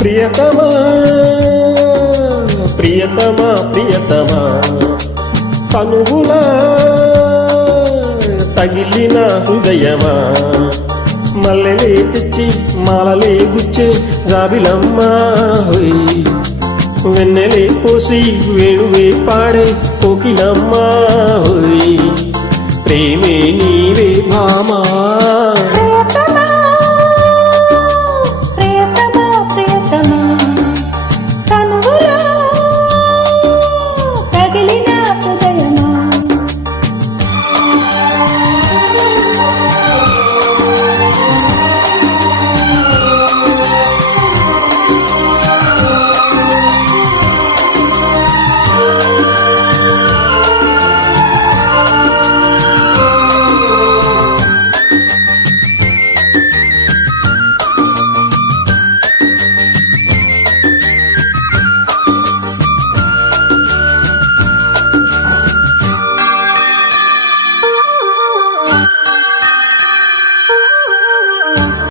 ప్రియతమా ప్రియతమా ప్రియతమా తనువులా తగిలిన హృదయమా మల్లెలే తెచ్చి మాలలే గుచ్చే జాబిలమ్మా హోయ్ వెన్నెలే పోసి వేణువే పాడే కోకిలమ్మా హోయ్ ప్రేమే నీవే భామా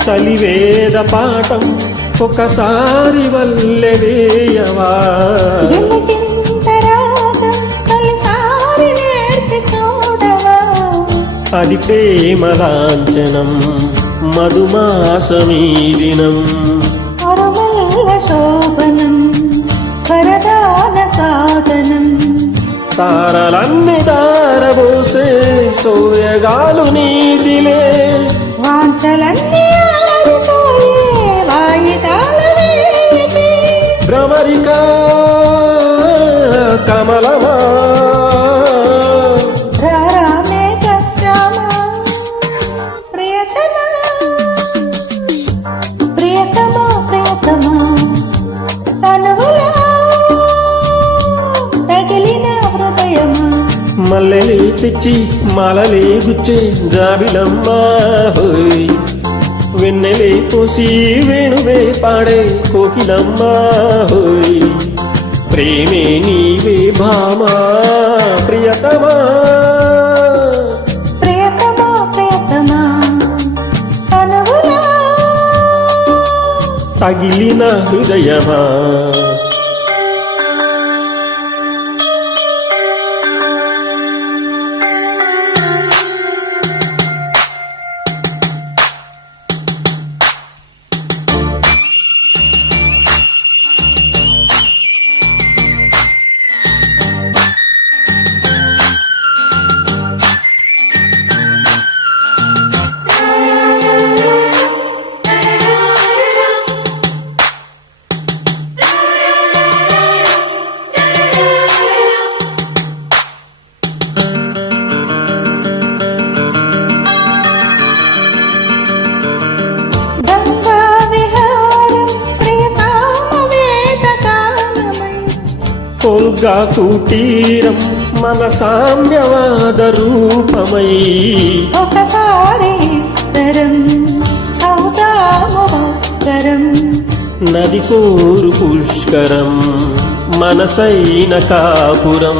చలివేద పాఠం ఒకసారి వల్లె వేయవా అది ప్రేమ లాంఛనం మధుమాసమీ దినం శోభనం వరదాన సాధనం తారలన్నీ దారబోసే సోయగాలు నీదిలే వాంఛలన్నీ భ్రమరిక కమలమా ప్రియతమా ప్రియతమా ప్రియతమా తనువులా తగిలిన హృదయమా మల్లెలే తెచ్చి మాలలే గుచ్చే జాబిలమ్మా హోయ్ వెన్నెలే పోసి వేణువే పాడే కోకిలమ్మా హోయ్ ప్రేమే నీవే భామా ప్రియతమా ప్రియతమా ప్రియతమా తనువులా తగిలిన హృదయమా కొల్గా కుటీరం మన సామ్యవాద రూపమై ఒకసారి తరం అవుతామరం నది కోరు పుష్కరం మనసైన కాపురం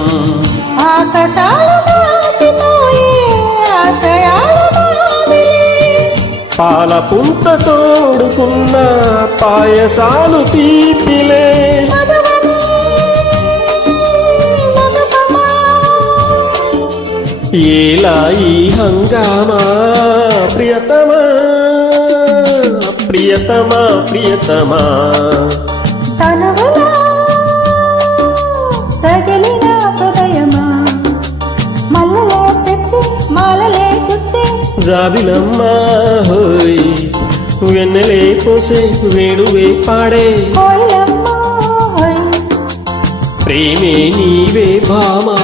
ఆకాశాలు దాటిపోయే ఆశయాలు పాల పుంత తోడుకున్న పాయసాలు తీపిలే ఏలా ఈ హంగామా ప్రియతమా ప్రియతమా ప్రియతమా తనువులా తగిలిన హృదయమా మల్లెలే తెచ్చి మాలలే గుచ్చి జాబిలమ్మా హోయ్ వెన్నెలే పోసే వేణువే పాడే కోయిలమ్మా హోయ్ ప్రేమే నీవే భామా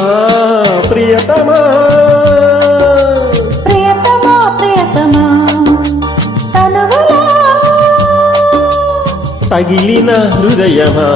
ప్రియతమా ప్రియతమా ప్రియతమా తనువులా తగిలిన హృదయమా